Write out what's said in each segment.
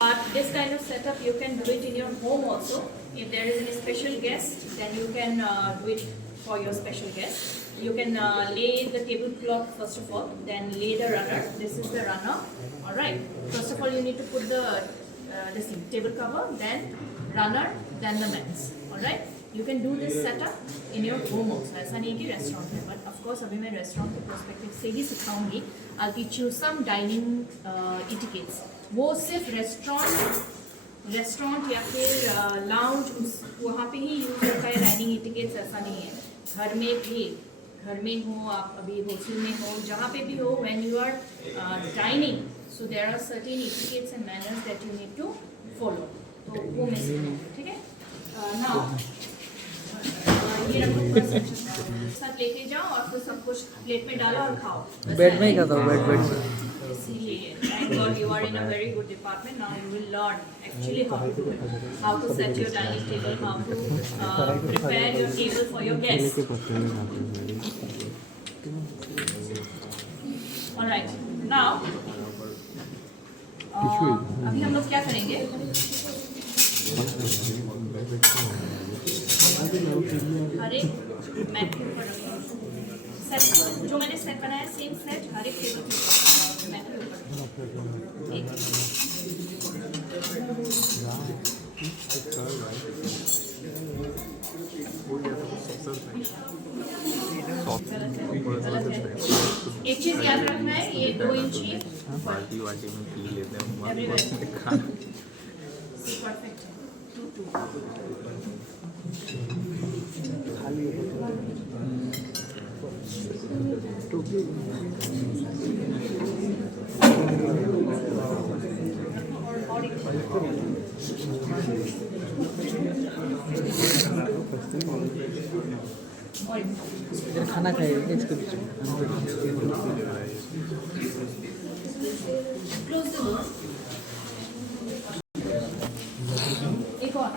But this kind of setup you can do it in your home also. If there is any special guest, then you can do it for your special guest. You can lay the tablecloth first of all, then lay the runner. This is the runner. All right. First of all, you need to put the this table cover, then runner, then the mats. All right. You can do this setup in your home also. ऐसा नहीं कि restaurant है, but of course अभी मैं restaurant के perspective से ही सिखाऊंगी. I'll teach you some dining etiquettes. वो सिर्फ रेस्टोरेंट या फिर लाउंज वहाँ पे ही यूज होता है डाइनिंग इटिकेट्स, ऐसा नहीं है. घर में भी, घर में हो आप, अभी हॉस्टल में हो, जहाँ पे भी हो, when you are dining, so there are certain etiquettes and manners that you need to follow. तो वो मैं सिखाऊंगी. ठीक है. नाउ ये रखो, साथ लेके जाओ और फिर सब कुछ प्लेट में डालो और खाओ. बेड में ही खाता हूँ, बेड से. इसीलिए thank God you are in a very good department. Now you will learn actually how to do it, how to set your dining table, how to prepare your table for your guests. All right. Now अभी हम लोग क्या करेंगे? हर एक mat के ऊपर set, जो मैंने सेट बनाया सेम सेट हर एक टेबल के ऊपर मैट के ऊपर. एक चीज याद रखना है, ये 2 इंची बाल्टी वाल्टी में पी लेते हैं एवरीवेयर. परफेक्ट. 2 खाना खाएंगे इसके बीच में. Close the door. एक और.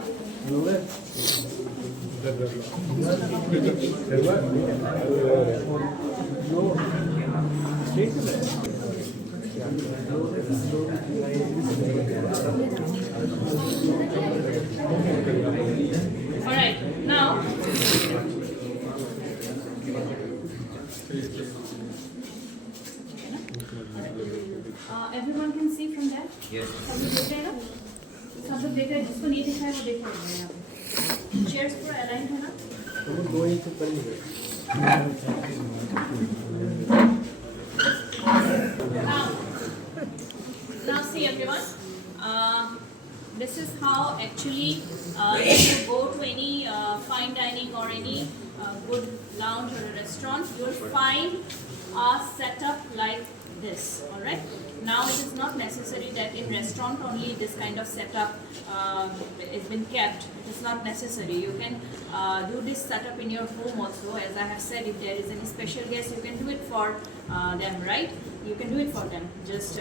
All right. Now everyone can see from there. Yes. सब लोग देख रहे हैं ना? सब लोग देख रहे हैं. जिसको नहीं दिख रहा है वो देख रहे हैं. यहाँ पे चेयर्स पूरा अलाइन है ना? Now see everyone. This is how actually if you go to any fine dining or any good lounge or a restaurant, you will find a setup like this. All right. Now it is not necessary that in restaurant only this kind of setup has been kept. It is not necessary. You can do this setup in your home also. As I have said, if there is any special guest, you can do it for them, right? You can do it for them. Just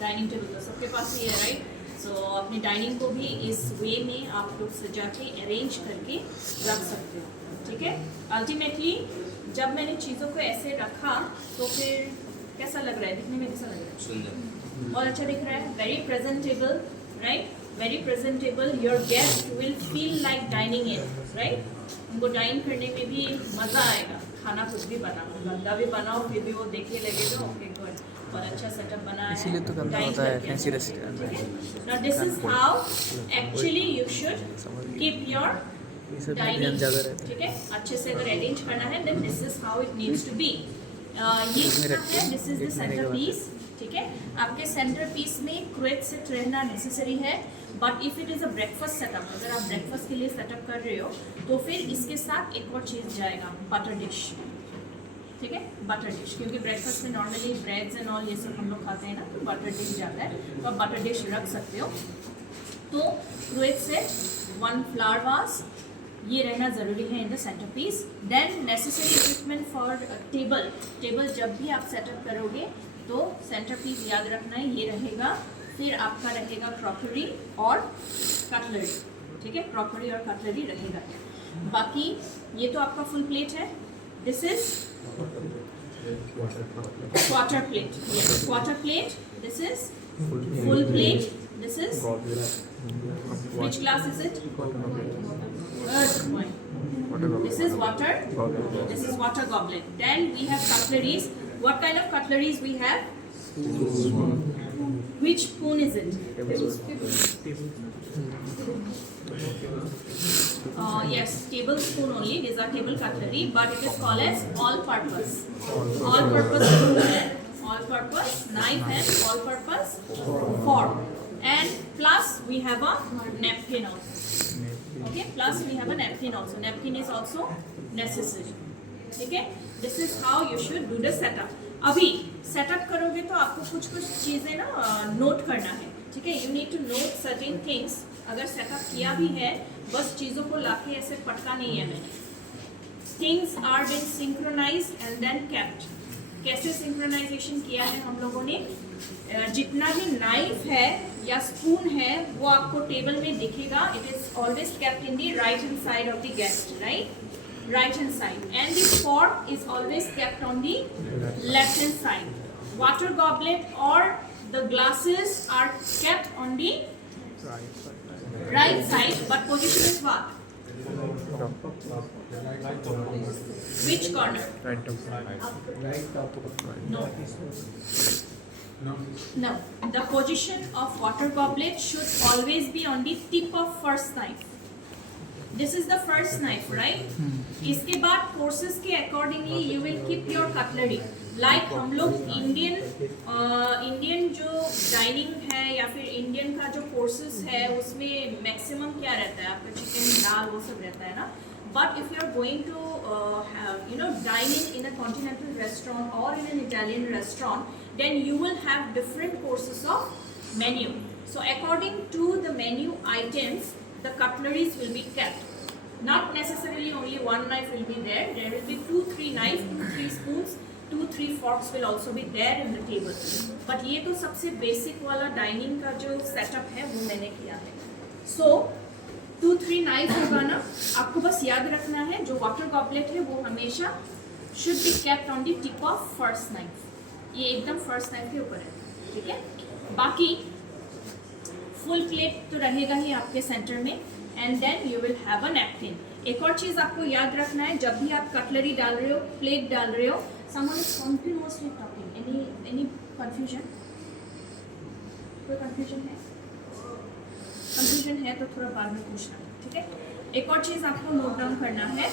dining table तो सबके पास ही है, right? So अपनी dining को भी इस वे में आप लोग सजा के अरेंज करके रख सकते हो. ठीक है. अल्टीमेटली जब मैंने चीज़ों को ऐसे रखा तो फिर कैसा लग रहा है? दिखने में कैसा लग रहा है? सुंदर. बहुत अच्छा दिख रहा है. Very presentable, right? Very presentable. Your guest will feel like dining in, right? उनको डाइन करने में भी मज़ा आएगा. खाना कुछ भी बनाओ, गंदा भी बनाओ, फिर भी वो देखने लगेगा ओके गुड, बहुत अच्छा सेटअप बना है. इसीलिए तो गंदा होता है फैंसी रेस्टोरेंट में. Now this is how actually you should keep your ये सब ध्यान dining. ज़्यादा रहता है. ठीक है. अच्छे से अगर अरेंज करना है then this is how it needs to be. ये क्या है? This is the center piece. ठीक है. आपके सेंटर पीस में क्रोएट सेट रहना नेसेसरी है. But if it is a breakfast setup, अगर आप ब्रेकफास्ट के लिए सेटअप कर रहे हो तो फिर इसके साथ एक और चीज़ जाएगा, बटर डिश. ठीक है. बटर डिश, क्योंकि ब्रेकफास्ट में नॉर्मली ब्रेड्स एंड ऑल ये सब हम लोग खाते हैं ना, तो बटर डिश जाता है. तो आप बटर डिश रख सकते हो. तो क्रोएट सेट, 1 फ्लावर वास, ये रहना ज़रूरी है in the centre piece. Then necessary equipment for table. Table जब भी आप सेटअप करोगे तो सेंटर पीस याद रखना है, ये रहेगा. फिर आपका रहेगा क्रॉकरी और कटलरी. ठीक है. क्रॉकरी और कटलरी रहेगा. बाकी ये तो आपका फुल प्लेट है. This is quarter plate. Yes, quarter plate. This is full plate. This is glasses? Which glass is it? Good point. This is water. This is water goblet. Then we have cutleries. What kind of cutleries we have? Which spoon is it? Yes, tablespoon only. These are table cutlery, but it is called as all-purpose. All-purpose spoon and all-purpose knife and all-purpose fork. And plus we have a napkin also. Okay, plus we have a napkin also. Napkin is also necessary. Okay, this is how you should do the setup. अभी setup करोगे तो आपको कुछ चीज़ें ना note करना है, ठीक है? You need to note certain things. अगर सेटअप किया भी है, बस चीज़ों को लाके ऐसे पटका नहीं है मैंने. Things are been synchronised and then kept. कैसे सिंक्रोनाइजेशन किया है हम लोगों ने? जितना भी नाइफ है या स्पून है वो आपको टेबल में दिखेगा. It is always kept in the right hand side of the guest, right? Right hand side, and the fork is always kept on the left hand side. Water goblet or the glasses are kept on the right side, but position is what? Which corner? No. The position of water goblet should always be on the tip of first knife. This is the first knife, right? इसके बाद courses के accordingly you will keep your cutlery. Like हम लोग Indian जो dining है या फिर Indian का जो कोर्सेज है उसमें मैक्सिमम क्या रहता है आपका? चिकन, दाल, वो सब रहता है ना. But if you are going to dining in a continental restaurant और in an Italian restaurant, then you will have different courses of menu. So according to the menu items, the cutleries will be kept. Not necessarily only one knife will be there. There will be 2-3 knives, 2-3 spoons, 2-3 forks will also be there in the table. But ये तो सबसे basic वाला dining का जो setup है वो मैंने किया है. So 2-3 knives होगा ना, आपको बस याद रखना है जो water goblet है वो हमेशा should be kept on the tip of first knife. ये एकदम first knife के ऊपर है, ठीक है? बाकी फुल प्लेट तो रहेगा ही आपके सेंटर में, and then you will have a napkin. एक और चीज़ आपको याद रखना है, जब भी आप कटलरी डाल रहे हो, प्लेट डाल रहे हो, someone is continuously talking. Any confusion? कोई कंफ्यूजन है? कंफ्यूजन है तो थोड़ा बाद में पूछना, ठीक है? एक और चीज़ आपको नोट डाउन करना है,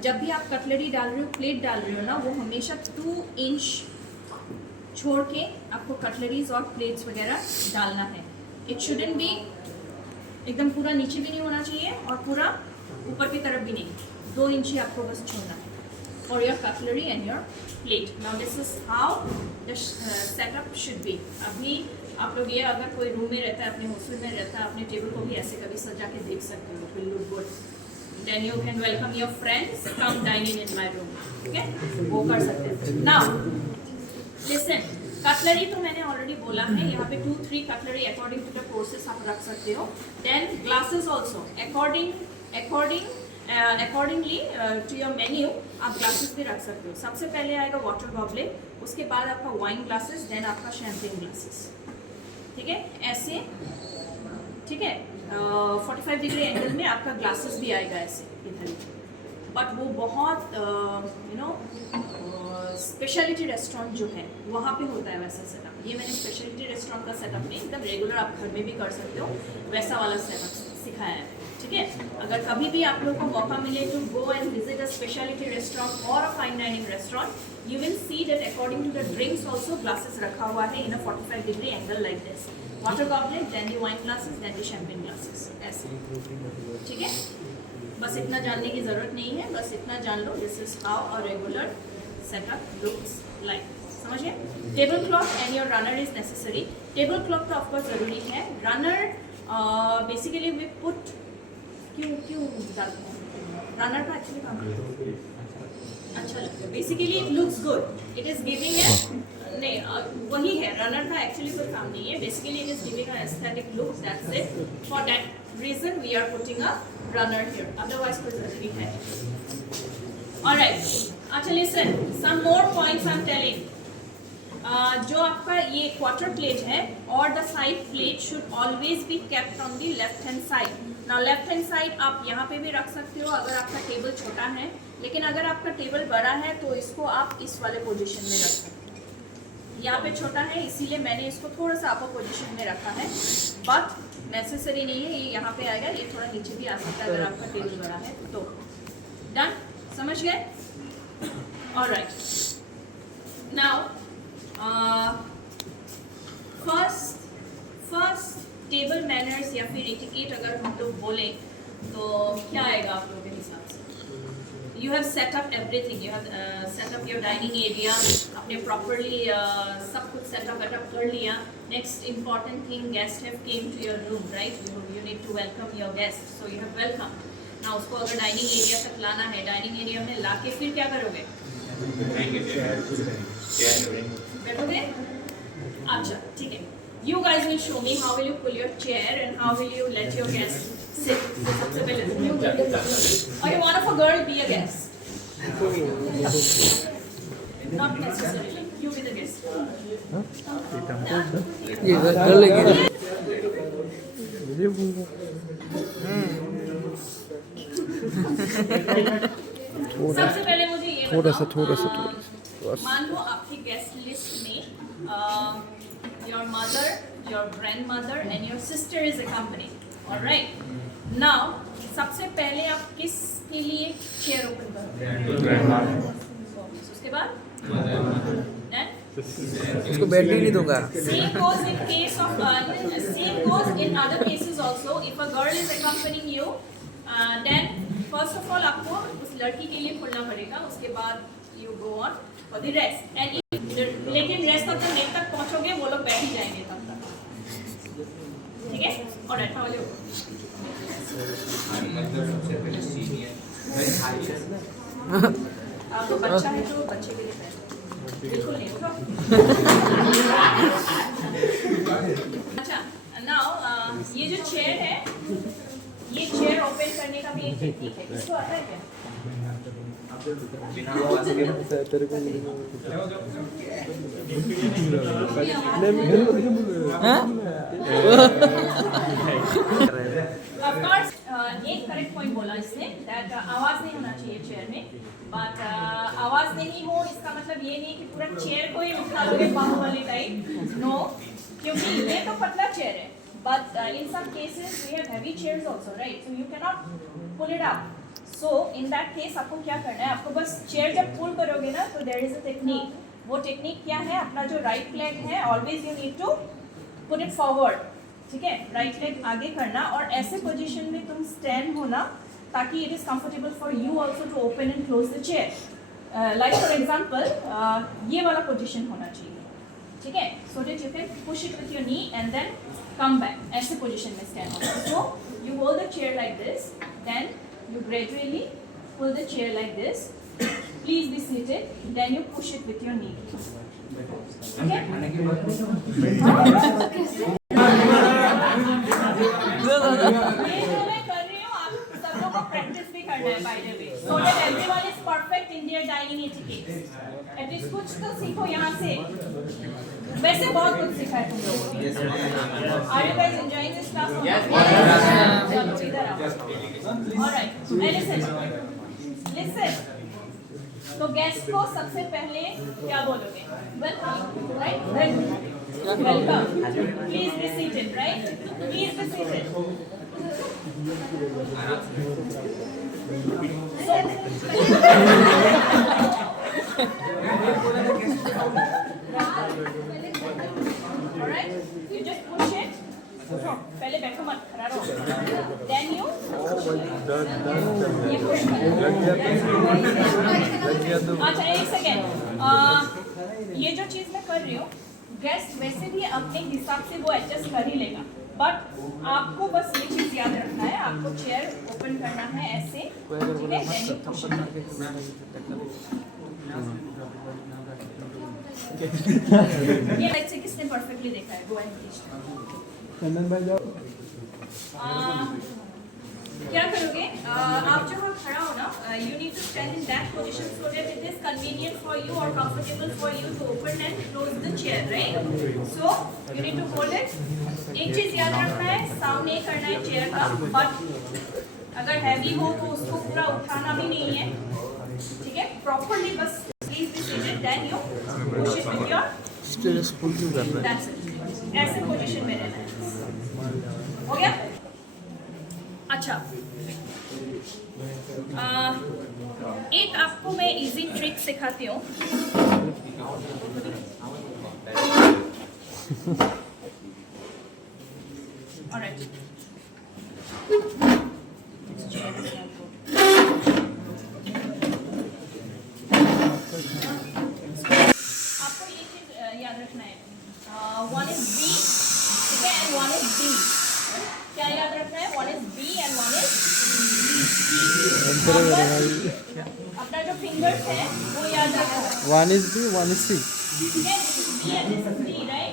जब भी आप कटलरी डाल रहे हो, प्लेट डाल रहे हो ना, वो हमेशा 2 इंच छोड़ के आपको कटलरीज और प्लेट्स वगैरह डालना है. इट शुडंट बी एकदम पूरा नीचे भी नहीं होना चाहिए और पूरा ऊपर की तरफ भी नहीं. 2 इंच ही आपको बस छोड़ना है for your cutlery and your plate. Now this is how the setup should be. अभी आप लोग ये अगर कोई रूम में रहता है, अपने हॉस्टल में रहता है, अपने टेबल को भी ऐसे कभी सजा के देख सकते हो. Will look good. Then you can welcome your friends, come dining in my room. ठीक है, वो कर सकते हैं. नाउ लिसन, कटलरी तो मैंने ऑलरेडी बोला है, यहाँ पे 2-3 cutlery according to the courses आप रख सकते हो. Then glasses also accordingly to your menu आप ग्लासेस भी रख सकते हो. सबसे पहले आएगा वाटर गॉबलेट, उसके बाद आपका वाइन ग्लासेस, देन आपका शैम्पेन ग्लासेस. ठीक है, ऐसे. ठीक है, 45 डिग्री एंगल में आपका ग्लासेस भी आएगा ऐसे इधर. बट वो बहुत स्पेशलिटी रेस्टोरेंट जो है वहाँ पे होता है वैसा सेटअप. ये मैंने स्पेशलिटी रेस्टोरेंट का सेटअप नहीं, एकदम रेगुलर आप घर में भी कर सकते हो, वैसा वाला सेटअप सिखाया है. ठीक है, अगर कभी भी आप लोगों को मौका मिले to go and visit a specialty restaurant और a fine dining restaurant, you will see that according to the drinks also glasses रखा हुआ है in a 45 degree angle like this. Water goblet, then the wine glasses, then the champagne glasses. ऐसे. ठीक है, बस इतना जानने की ज़रूरत नहीं है, बस इतना जान लो this is how a regular setup looks like. समझिए? Table cloth and your runner is necessary. Table cloth तो ऑफकोर्स ज़रूरी है. रनर बेसिकली वी पुट क्यों डालते हैं रनर का एक्चुअली काम करते हैं. अच्छा लगता है, basically it looks good, it is giving a नहीं वही है, रनर का एक्चुअली कोई काम नहीं है. Basically it is giving a aesthetic look, that's it. For that reason we are putting a runner here, otherwise कोई जरूरी है. ऑलराइट, अच्छा listen, some more points I am telling. जो आपका ये क्वार्टर प्लेट है और the side plate should always be kept on the left hand side. Now left hand side आप यहाँ पे भी रख सकते हो अगर आपका टेबल छोटा है, लेकिन अगर आपका टेबल बड़ा है तो इसको आप इस वाले पोजीशन में रख सकते हो। यहाँ पे छोटा है इसीलिए मैंने इसको थोड़ा सा अपर पोजीशन में रखा है, बट नेसेसरी नहीं है, ये यहाँ पे आएगा, ये थोड़ा नीचे भी आ सकता है अगर आपका टेबल बड़ा है तो। डन, समझ गए? Alright, now first table manners या फिर एटिकेट अगर हम लोग बोले तो क्या आएगा आप लोगों के हिसाब से? You have set up everything, you have set up your dining area, आपने प्रॉपरली सब कुछ सेटअप कर लिया। Next important thing, guest have came to your room, right? You need to welcome your guest, so you have welcome. ना उसको अगर dining area तक लाना है, डाइनिंग एरिया में लाके फिर क्या करोगे? बैठोगे? अच्छा, ठीक है। You guys will show me how will you pull your chair and how will you let your guest sit. So सबसे पहले okay, one of a girl be a guest. Not necessarily. You be the guest. ये girl लगी सबसे पहले मुझे ये थोड़ा सा मान लो आपकी गेस्ट लिस्ट में your mother, your grandmother and your sister is accompanying. All right. Now, सबसे पहले आप किसके लिए चेयर ओपन करोगे? उसके बाद? Then? उसको बैठने नहीं दूंगा। Same goes in case of same goes in other cases also. If a girl is accompanying you, then first of all आपको उस लड़की के लिए खोलना पड़ेगा, उसके बाद you go on for the rest. And लेकिन रेस्ट तब तक लेट तक पहुंचोगे वो लोग बैठ ही जाएंगे तब तक, ठीक है? और बैठा वाले अब तो बच्चा है तो बच्चे के लिए बैठो, बिल्कुल नहीं उठो। अच्छा, नाउ ये जो चेयर है, ये चेयर ओपन करने का भी एक टेक्निक है, इसको आता है क्या? एक करेक्ट पॉइंट बोला इसने, दैट आवाज नहीं होना चाहिए चेयर में, बट आवाज नहीं हो इसका मतलब ये नहीं कि पूरा चेयर को ही उठा लोगे बाहुबली टाइप, नो, क्योंकि ये तो पतला चेयर है, but in some cases we have heavy chairs also, right? So you can not pull it up. So in that case आपको क्या करना है, आपको बस चेयर जब पुल करोगे ना तो देयर इज अ टेक्निक। वो टेक्निक क्या है? अपना जो राइट लेग है always you need to put it forward, ठीक है? राइट लेग आगे करना और ऐसे पोजीशन में तुम स्टैंड होना ताकि it is comfortable for you also to open and close the chair. Like for example ये वाला पोजीशन होना चाहिए, ठीक है? So that you can push it with your knee and then come back, ऐसे पोजीशन में स्टैंड होना। So you hold the chair like this, then you gradually pull the chair like this. Please be seated. Then you push it with your knee. Okay? ये जो मैं कर रही हूँ आप सब लोगों को practice भी करना है by the way. So that everyone is perfect in their dining etiquette. At least कुछ तो सीखो यहाँ से. वैसे बहुत कुछ सीखा है तुम लोगों ने. Are you guys enjoying this class? चलो इधर आओ. All right. Listen. तो गेस्ट को सबसे पहले क्या बोलोगे? Welcome, right? Welcome. Please be seated, right? Please be seated. All right. You just push it. पहले बैठो मत, खड़ा रहो. Then you ये push करो. अच्छा एक सेकेंड, ये जो चीज़ मैं कर रही हूँ गेस्ट वैसे भी अपने हिसाब से वो एडजस्ट कर ही लेगा, बट आपको बस ये चीज़ याद रखना है, आपको चेयर ओपन करना है ऐसे, ठीक है? Then you push it. ये लाइक से किसने परफेक्टली देखा है? Go and teach. चंदन भाई जाओ। क्या करोगे आप जहाँ खड़ा हो ना you need to stand in that position so that it is convenient for you और comfortable for you to open and close the chair right so you need to hold it एक चीज याद रखना है सामने करना है चेयर का बट अगर हैवी हो तो उसको पूरा उठाना भी नहीं है ठीक है प्रॉपर्ली बस please be seated then you push it with your stressful क्यों कर रहा है? दैट्स इट ऐसे पोजीशन में रहना है हो गया अच्छा एक आपको मैं इजी ट्रिक सिखाती हूँ ऑलराइट आपको ये चीज याद रखना है वन इज बी ठीक है एंड वन इज डी क्या याद रखना है one is B and one is अपना जो फिंगर्स है वो याद रखना है One is B, one is C. ठीक है B and this is D right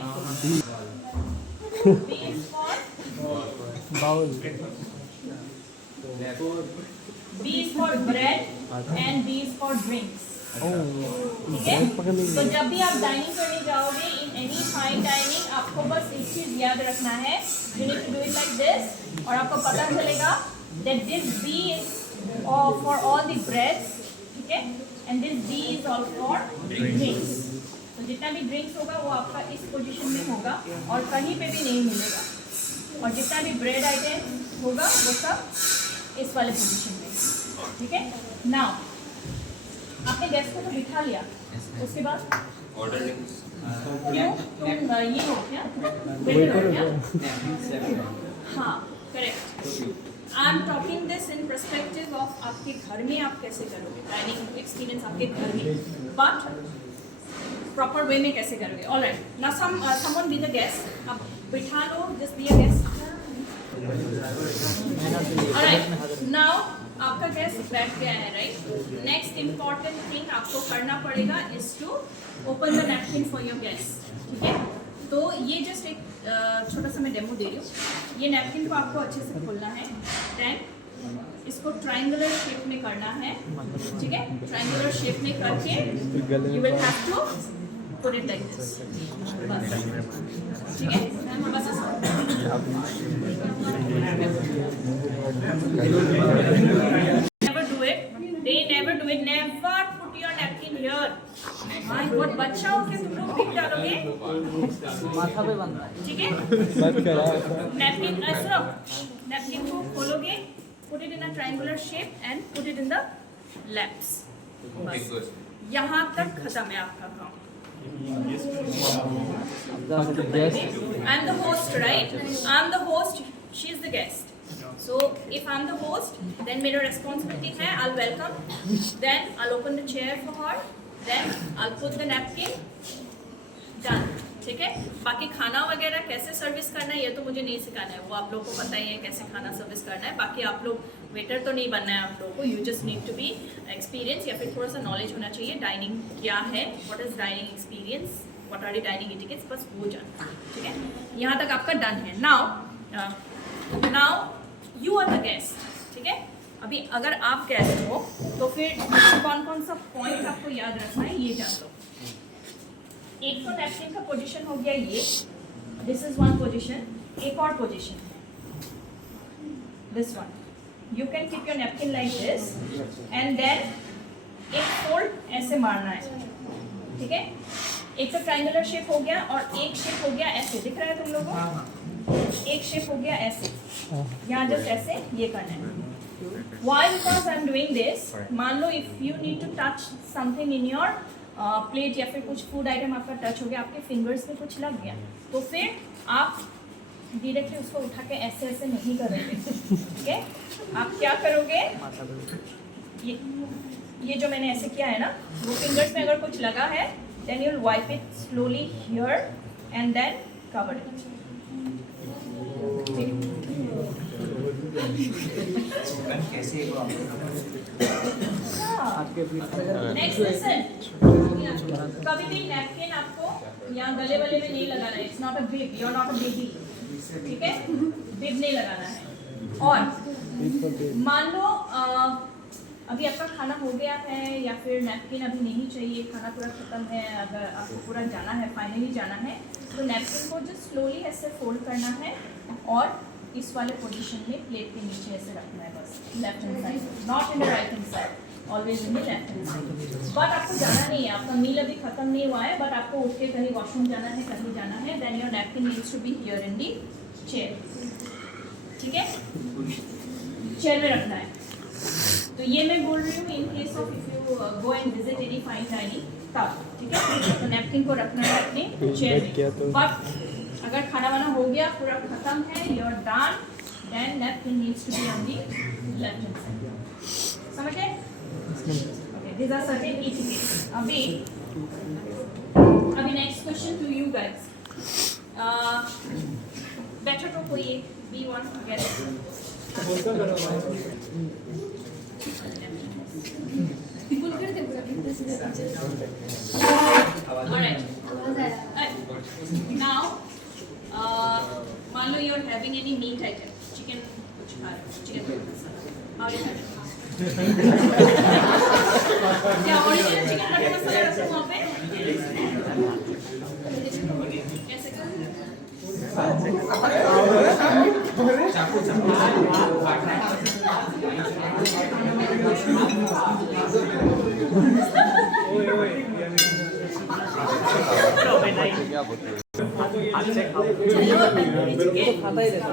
B is for Bowl. B is for bread and D is for drinks. ठीक है तो जब भी आप डाइनिंग करने जाओगे इन एनी फाइन डाइनिंग आपको बस एक चीज याद रखना है you need to do it like this और आपको पता चलेगा that this B is for all the breads ठीक है and this D is all for drinks. तो जितना भी ड्रिंक्स होगा वो आपका इस पोजीशन में होगा और कहीं पे भी नहीं मिलेगा और जितना भी ब्रेड आइटम होगा वो सब इस वाले पोजीशन में ठीक है नाउ आपने गैस को तो बिठा लिया उसके बाद क्यों तुम ये हो क्या वेटर हो क्या हाँ correct I am talking this in perspective of आपके घर में आप कैसे करोगे डाइनिंग एक्सपीरियंस आपके घर में बट प्रॉपर वे में कैसे करोगे alright now someone be the guest आप बिठा लो just be a guest alright now आपका गेस्ट बैठ गया है राइट नेक्स्ट इम्पॉर्टेंट थिंग आपको करना पड़ेगा is to open the napkin for your guest ठीक है तो ये जस्ट एक छोटा सा मैं डेमो दे रही हूँ ये नैपकिन को आपको अच्छे से खोलना है देन इसको ट्रायंगुलर शेप में करना है ठीक है ट्रायंगुलर शेप में करके you will have to put it like this बस ठीक है बस never do it they never do it never put your napkin here my god बच्चा हो के तुम लोग भी डालोगे माथा पे बनता है. ठीक है नैपकिन सुनो नैपकिन को खोलोगे put it in a triangular shape and put it in the laps बस यहाँ तक खत्म है आपका काम I'm the host right I'm the host she is the guest so if I'm the host then मेरा responsibility है I'll welcome then I'll open the chair for her then I'll put the napkin done ठीक है बाकी खाना वगैरह कैसे service करना है ये तो मुझे नहीं सिखाना है वो आप लोगों को पता ही है कैसे खाना सर्विस करना है बाकी आप लोग वेटर तो नहीं बनना है आप लोगों को you just need to be experience या फिर थोड़ा सा नॉलेज होना चाहिए डाइनिंग क्या है what is dining experience what are the dining etiquettes बस वो जानना ठीक है यहाँ तक आपका डन है now you are the guest ठीक है अभी अगर आप गेस्ट हो तो फिर कौन कौन सा पॉइंट आपको याद रखना है ये जान लो एक तो नैपकिन का पोजीशन हो गया ये दिस इज वन पोजीशन एक और पोजीशन है this one you can keep your napkin like this and then एक फोल्ड ऐसे मारना है ठीक है एक तो ट्रायंगुलर शेप हो गया और एक शेप हो गया ऐसे दिख रहा है तुम लोगों को एक शेप हो गया ऐसे यहाँ जस्ट ऐसे ये करना है why because I am doing this मान लो if you need to touch something in your plate या फिर कुछ फूड आइटम आपका टच हो गया आपके फिंगर्स में कुछ लग गया तो फिर आप डायरेक्टली उसको उठा के ऐसे ऐसे नहीं करोगे ठीक है आप क्या करोगे ये जो मैंने ऐसे किया है ना वो फिंगर्स में अगर कुछ लगा है then you will wipe it slowly here and then cover it next lesson कभी भी नैपकिन आपको यहाँ गले वाले में नहीं लगाना है it's not a bib you are not a baby ठीक है बिब नहीं लगाना है और मान लो अभी आपका खाना हो गया है या फिर नैपकिन अभी नहीं चाहिए, खाना पूरा ख़त्म है, अगर आपको पूरा जाना है, फाइनली जाना है, तो नैपकिन को जस्ट स्लोली ऐसे फोल्ड करना है और इस वाले पोजीशन में प्लेट के नीचे ऐसे रखना है बस, left hand side, not in the right hand side, always in the left hand side. But आपको जाना नहीं है, आपका मील अभी खत्म नहीं हुआ है, बट आपको उठ के कहीं वॉशरूम जाना है, कहीं जाना है, then your napkin needs to be here in the chair, ठीक है, चेयर में रखना है। तो ये मैं बोल रही हूँ in case of if you go and visit any fine dining तब, ठीक है, तो नैपकिन को रखना है अपने चेयर में। बट अगर खाना वाना हो गया, पूरा खत्म है, you are done, then napkin needs to be on the left hand side, समझ गए? Okay, this are certain etiquettes. अभी next question to you guys, बैठो तो कोई एक B1 टुगेदर। Alright. Now, मान लो you are having any meat item, chicken कुछ खा रहे हो, chicken masala, how you have it? क्या original chicken बटर मसाला रखो वहाँ पे? कैसे करोगे? क्या बोलते हैं? खाता ही रहता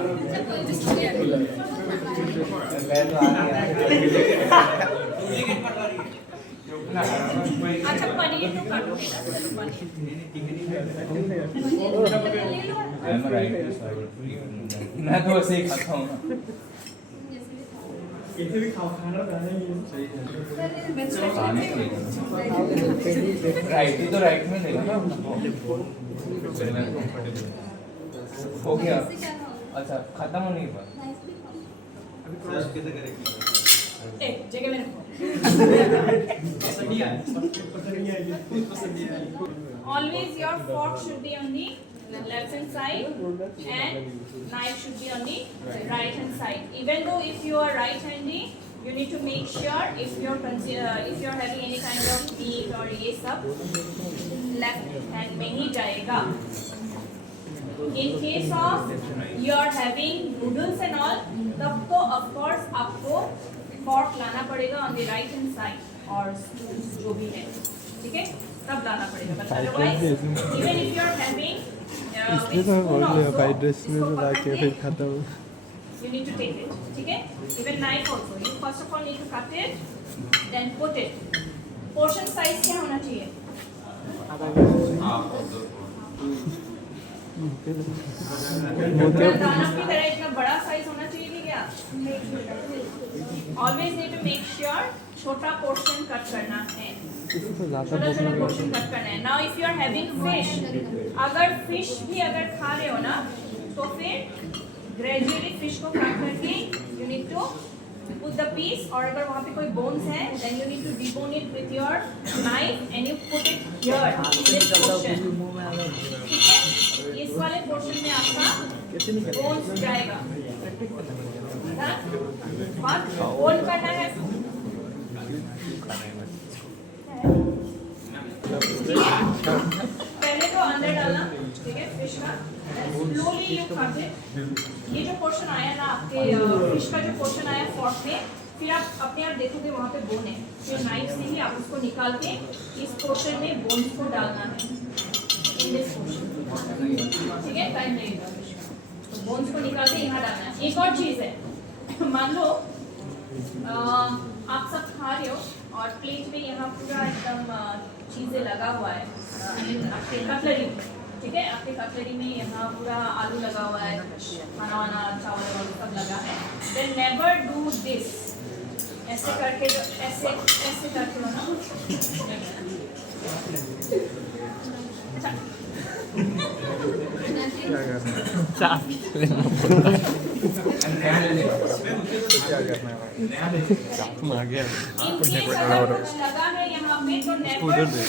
अच्छा पनीर तो काटोगे ना, चलो पनीर मैं तो ऐसे ही खाता हूँ ना। राइट ही तो राइट में देगा ना। हो गया, अच्छा खत्म होने के बाद जगह में रखो। Always your fork should be on the left hand side and knife should be on the right hand side. Even though if you are right handy, you need to make sure if you're having any kind of meat or ये सब left hand में ही जाएगा. In case of you are having noodles and all, तब तो of course आपको fork लाना पड़ेगा on the right hand side और जो भी है, ठीक है, तब लाना पड़ेगा. But otherwise, even if you are having इसलिए तो बोल रहे हैं भाई ड्रेस में तो लाके फिर खाता हूँ. You need to take it, ठीक है? Even knife also. You first of all need to cut it, then put it. Portion size क्या होना चाहिए? दाना की तरह इतना बड़ा साइज होना चाहिए कि क्या? Always need to make sure छोटा पोर्शन कट करना है. छोटा पोर्शन कट करना है. Now if you are having fish, अगर फिश भी अगर खा रहे हो ना, तो फिर gradually fish को काट करके you need to put the piece, और अगर वहाँ पे कोई bones है, then you need to debone it with your knife and you put it here in this portion. ठीक है? इस वाले पोर्शन में आपका bones जाएगा. बात होल्ड करना है. पहले तो अंदर डालना, ठीक है, फिश का. Slowly you cut it. ये जो पोर्शन आया ना आपके फिश का जो पोर्शन आया फॉर्क में, फिर आप अपने आप देखोगे वहाँ पे बोन है, फिर नाइफ से ही आप उसको निकाल के इस पोर्शन में बोन्स को डालना है. इन दिस पोर्शन, ठीक है, टाइम लगेगा फिश का. तो बोन्स को निकाल के यहाँ डालना है. एक और चीज़ है, मान लो आप सब खा रहे हो और प्लेट में यहाँ पूरा एकदम चीज़ें लगा हुआ है, आपके कटलरी में, ठीक है, आपके कटलरी में यहाँ पूरा आलू लगा हुआ है, खाना वाना चावल वावल सब लगा है. Then never do this. ऐसे करके जो ऐसे ऐसे करके हो ना, लगा है यहाँ पे, तो never do this.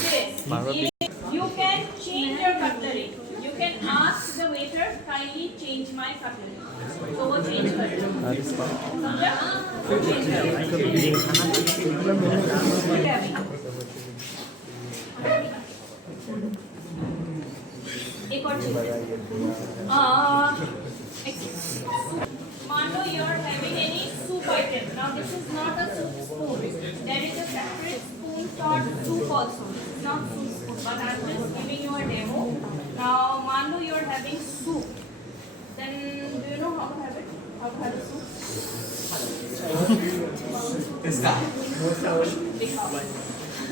You can change your cutlery. You can ask the waiter, kindly change my cutlery. तो वो change चेंज कर रहे हो, समझा? चेंज एक और चीज मान लो you are having any soup item. Now this is not a soup spoon. There is a separate spoon for soup also. It's not soup spoon, but I am just giving you a demo. Now मान लो you are having soup. Then do you know how to have it? How to have a soup? इसका दिखाओ।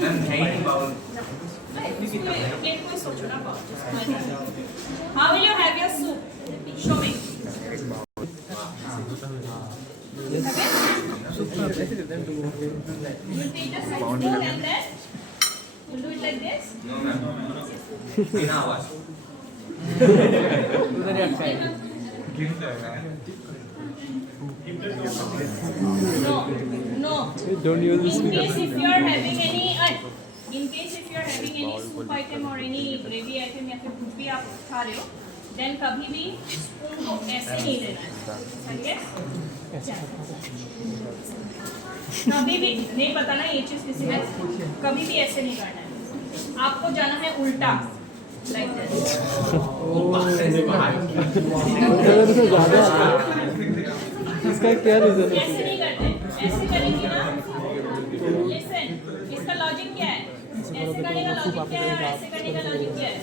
Ma'am है ही bowl plate कोई सोचो ना बात। How will you have your soup? Show me. Okay? You will take the spoon and then you do it like this. No ma'am बिना आवाज उधर ही अटका है। गिर जाएगा No, no. Don't use this In case speaker. if you are having any, in case if you are having any soup item or any gravy item या फिर कुछ भी आप खा रहे हो, then कभी भी स्पून को ऐसे नहीं लेना है, समझे? कभी भी नहीं पता ना ये चीज़ किसी में, कभी भी ऐसे नहीं करना है, आपको जाना है उल्टा, like this. तो ज़्यादा इसका क्या रीज़न है? ऐसे नहीं करते, ऐसे करेंगे ना, listen, इसका लॉजिक क्या है? ऐसे करने का लॉजिक क्या है और ऐसे करने का लॉजिक क्या है?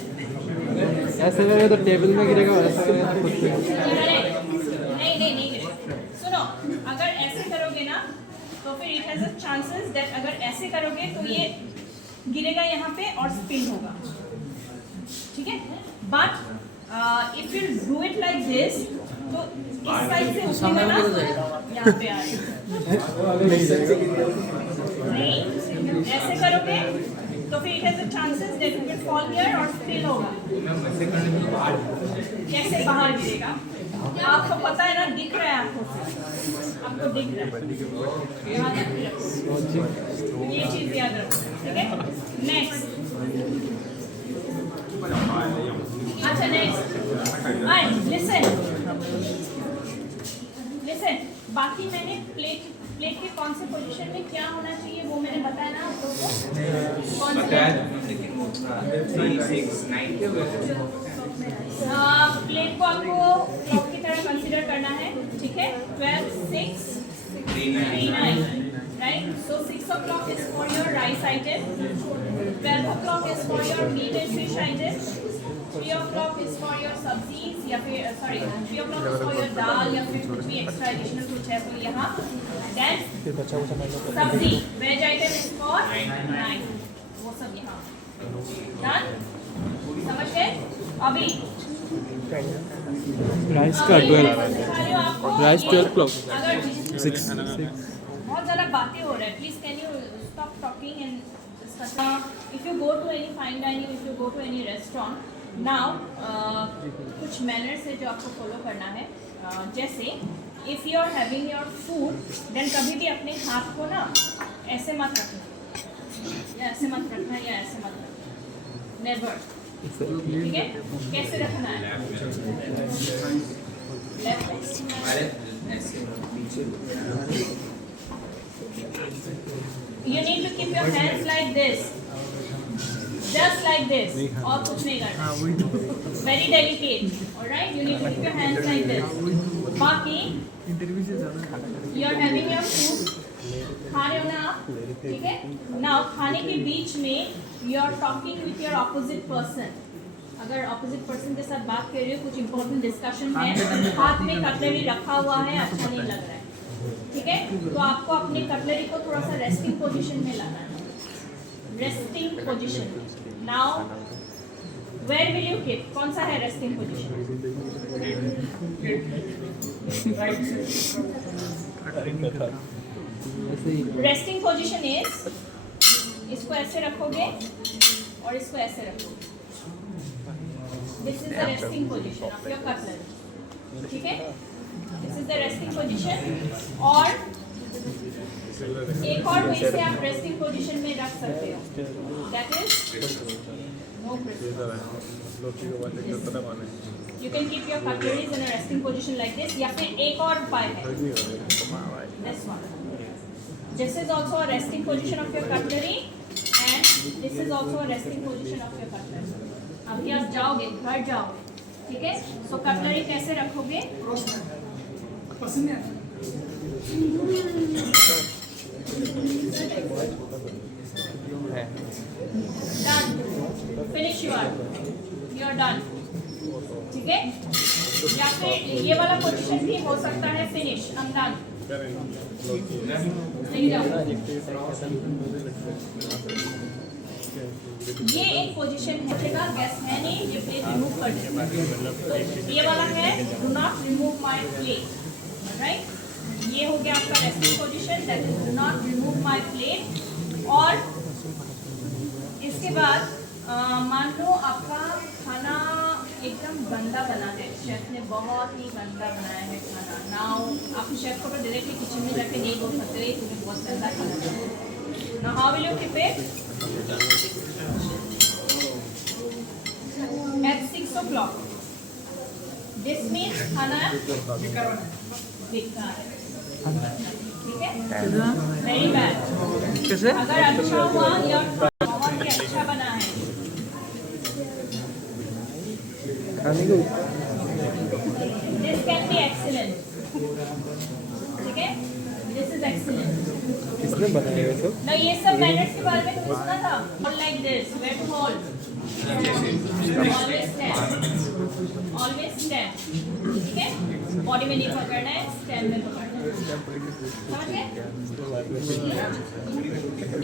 ऐसे करेगा तो टेबल में गिरेगा और ऐसे करेगा तो खुद पे नहीं गिरेगा। सुनो, अगर ऐसे करोगे ना तो फिर it has a chances that अगर ऐसे करोगे तो ये गिरेगा यहाँ पे और स्पिन होगा, ठीक है? But if you do it like this तो इस साइड से उठेगा ना, यहाँ पे आ नहीं, ऐसे करोगे तो फिर it has a chances that it will fall here और स्पिन होगा। कैसे बाहर गिरेगा? आपको पता है ना, दिख रहा है आंखों से, आपको दिख रहा है, याद रखो, ये चीज़ याद रखो, ठीक है? नेक्स्ट, अच्छा नेक्स्ट, लिसन, बाकी मैंने प्लेट के कौन से पोजीशन में क्या होना चाहिए वो मैंने बताया ना आप लोगों को, कौन से 3 6 9 प्लेट को आपको क्लॉक की तरह कंसीडर करना है, ठीक है? 12 6 3 9, right? So 6 o'clock is for your rice item, 12 o'clock is for your meat and fish item, 3 o'clock is for your सब्जीज या फिर 3 o'clock is for your दाल या फिर कुछ भी एक्स्ट्रा एडिशनल कुछ है तो यहाँ, then सब्जी वेज आइटम इज फॉर 9, वो सब यहाँ डन, समझ गए? अभी राइस का 12 राइस 12 क्लॉक अगर 6 बहुत ज़्यादा बातें हो रहा है, please can you stop talking and if you go to any fine dining, if you go to any restaurant now, कुछ मैनर्स है जो आपको फॉलो करना है, जैसे if you are having your food then कभी भी अपने हाथ को ना ऐसे मत रखना, या ऐसे मत रखना या ऐसे मत रखना, नेवर, ठीक है? कैसे रखना है? You need to keep your hands like this, just like this, और कुछ नहीं करना, very delicate, alright? You need to keep your hands like this. बाकी you are having your food, खा रहे हो ना आप, ठीक है? Now खाने के बीच में you are talking with your opposite person. अगर opposite person के साथ बात कर रहे हो, कुछ important discussion है, हाथ में कटलरी रखा हुआ है, अच्छा नहीं लग रहा है, ठीक है? तो आपको अपने कटलरी को थोड़ा सा रेस्टिंग पोजीशन में लाना है, resting position. Now where will you keep, कौन सा है resting position? Resting position is, इसको ऐसे रखोगे और इसको ऐसे रखोगे, this is the resting position of your cutlery, ठीक है? This is the resting position. और एक और वे से आप रेस्टिंग पोजीशन में रख सकते हो, that is No pressure. You can keep your cutleries in a resting position like this. या फिर एक और उपाय है. This one. This is also a resting position of your cutlery and this is also a resting position of your cutlery. अभी आप जाओगे, घर जाओगे, ठीक है? So cutlery कैसे रखोगे? Done. Finish you are done. ठीक है? या फिर ये वाला पोजीशन भी हो सकता है फिनिश. I'm done. ये एक पोजीशन है, गैस है नहीं, ये प्लेट रिमूव कर देना. तो ये वाला है do not remove my plate, right? ये हो गया आपका resting position, that is do not remove my plate. और इसके बाद मान लो आपका खाना एकदम गंदा बना है, शेफ ने बहुत ही गंदा बनाया है खाना. नाउ आप शेफ को डायरेक्टली किचन में जाके नहीं बोल सकते तुम्हें बहुत गंदा खाना बनाया. Now how will you keep it? At 6 o'clock. This means खाना बेकार है. ठीक है? Very bad. कैसे? अगर अच्छा हुआ या बहुत ही अच्छा बना है. This can be excellent. ठीक है? This is excellent. किसने बनाया ये सब? ना ये सब मैनर्स के बारे में तुमने सुना था? Hold like this. Where to hold? Always stand. Always stand. ठीक है? बॉडी में नहीं पकड़ना है, स्टैंड में पकड़ना है. समझ गए?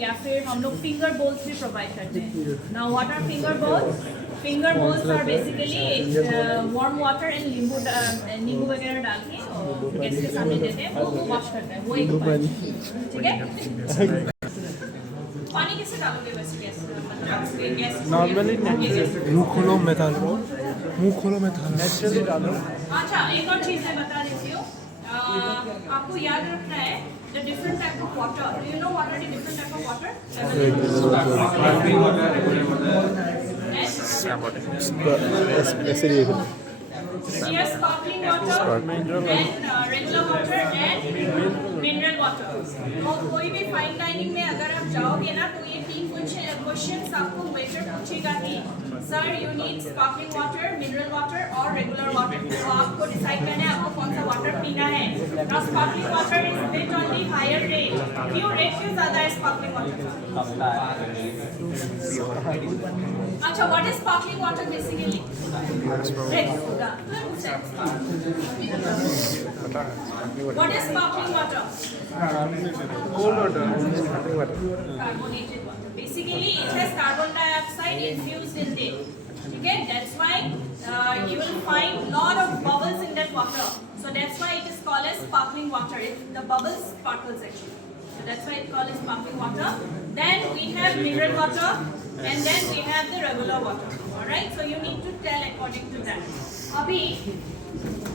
या फिर हम लोग फिंगर बोल्स भी प्रोवाइड करते हैं. Now what are finger bowls? Finger bowls are basically warm water and नींबू वगैरह डाल के गैस के सामने देते हैं, वो वॉश करता है. वो एक उपाय. ठीक है? पानी कैसे डालोगे वैसे गैस? मतलब गैस नॉर्मली मुंह खोलो मैं डालो. मुंह खोलो मैं डालो. नेचुरली डालो. अच्छा, एक और चीज़ मैं बता देती हूँ. आपको याद रखना है the different type of water. Do you know what are the different type of water? ऐसे लिए Here sparkling water and regular water and mineral water. और कोई भी फाइन डाइनिंग में अगर आप जाओगे ना तो ये 3 क्वेश्चंस आपको वेटर पूछेगा ही. Sir you need sparkling water, mineral water और रेगुलर वाटर. तो आपको डिसाइड करना है आपको कौन सा वाटर पीना है. Now sparkling water is bit on the higher rate. क्यों ज्यादा है स्पार्कलिंग वाटर? अच्छा, what is sparkling water basically? What is sparkling water? cold water. Carbonated water. Basically, it has carbon dioxide infused in it. Okay, that's why you will find lot of bubbles in that water. So that's why it is called as sparkling water. The bubbles sparkles actually. So that's why it's called as sparkling water. Then we have mineral water, and then we have the regular water. All right. So you need to tell according to that. अभी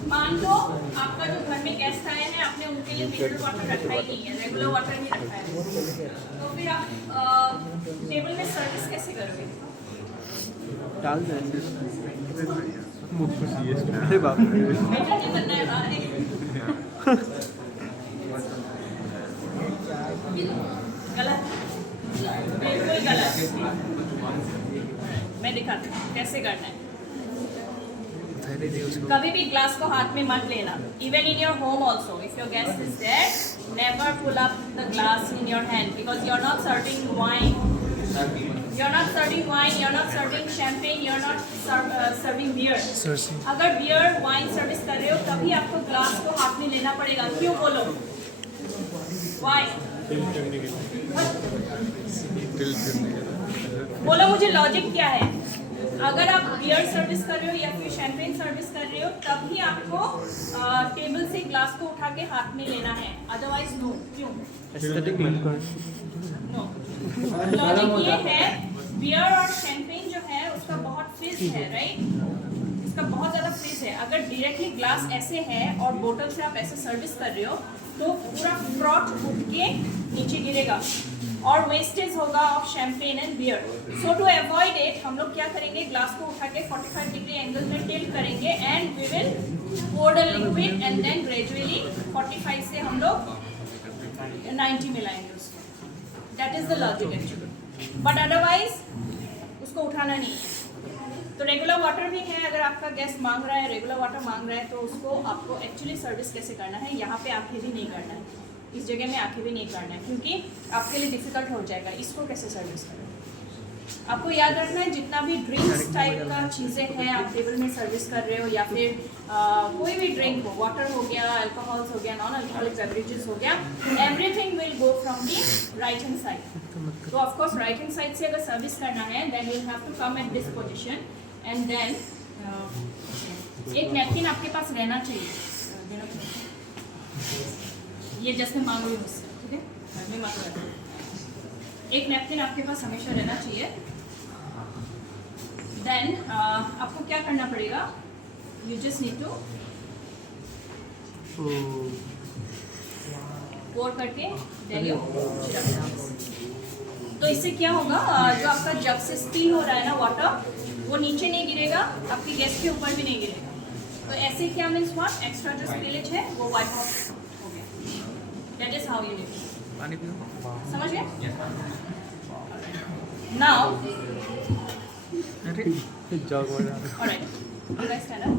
मान लो आपका जो घर में guest आए हैं, आपने उनके लिए मिनरल वाटर रखा ही नहीं है, रेगुलर वाटर ही रखा है. तो फिर आप टेबल में सर्विस कैसे करोगे? डाल देंगे. अरे बाप रे. बेटर नहीं बनना है बाहर. गलत, बिल्कुल गलत. मैं दिखाती हूँ कैसे करना है. कभी भी ग्लास को हाथ में मत लेना. Even in your home also, if your guest is there, never pull up the glass in your hand because you are not serving wine. You are not serving wine, you are not serving champagne, you are not serving beer. अगर beer, wine service कर रहे हो तभी आपको glass को हाथ में लेना पड़ेगा. क्यों बोलो? Why? बोलो मुझे लॉजिक क्या है? अगर आप बियर सर्विस कर रहे हो या फिर शैंपेन सर्विस कर रहे हो तभी आपको टेबल से ग्लास को उठा के हाथ में लेना है. Otherwise no. क्यों? नो. लॉजिक ये है, बियर और शैंपेन जो है उसका बहुत फिज है, राइट? इसका बहुत ज़्यादा फ्रीज है। अगर डायरेक्टली ग्लास ऐसे है और बोतल से आप ऐसे सर्विस कर रहे हो तो पूरा फ्रॉथ उठ के नीचे गिरेगा और वेस्टेज होगा of champagne and beer. So to avoid it हम लोग क्या करेंगे, ग्लास को उठा के 45 डिग्री एंगल में टिल्ट करेंगे and we will pour the liquid and then gradually 45 से हम लोग 90 मिलाएंगे उसको। That is the logic actually, but otherwise उसको उठाना नहीं है। तो रेगुलर वाटर भी है, अगर आपका गेस्ट मांग रहा है रेगुलर वाटर मांग रहा है तो उसको आपको एक्चुअली सर्विस कैसे करना है, यहाँ पे आके भी नहीं करना है, इस जगह में आके भी नहीं करना है क्योंकि आपके लिए डिफिकल्ट हो जाएगा। इसको कैसे सर्विस करें आपको याद रखना है। जितना भी ड्रिंक्स टाइप का चीज़ें हैं आप टेबल में सर्विस कर रहे हो या फिर कोई भी ड्रिंक हो, वाटर हो गया, अल्कोहल्स हो गया, नॉन अल्कोहलिक बेवरेजेस हो गया, everything will go from the right hand side. तो ऑफकोर्स राइट हैंड साइड से अगर सर्विस करना है then you have to come at this position and then एक नैपकिन आपके पास रहना चाहिए। ये जस्ट मैं मांग रही हूँ उससे, ठीक है, मैं मांग रहा हूँ। एक नैपकिन आपके पास हमेशा रहना चाहिए। देन आपको क्या करना पड़ेगा, यू जस्ट नीड टू पोर करके देन यू। तो इससे क्या होगा, जो आपका जग से स्पिल हो रहा है ना वाटर, वो नीचे नहीं गिरेगा, आपकी गैस के ऊपर भी नहीं गिरेगा। तो ऐसे क्या मीन्स व्हाट, एक्स्ट्रा जो स्पिलेज है वो वाइप आउट हो गया। That is how you live. पानी पियो। समझ गए? नाउ अरे जग वाला। Alright, you guys stand up.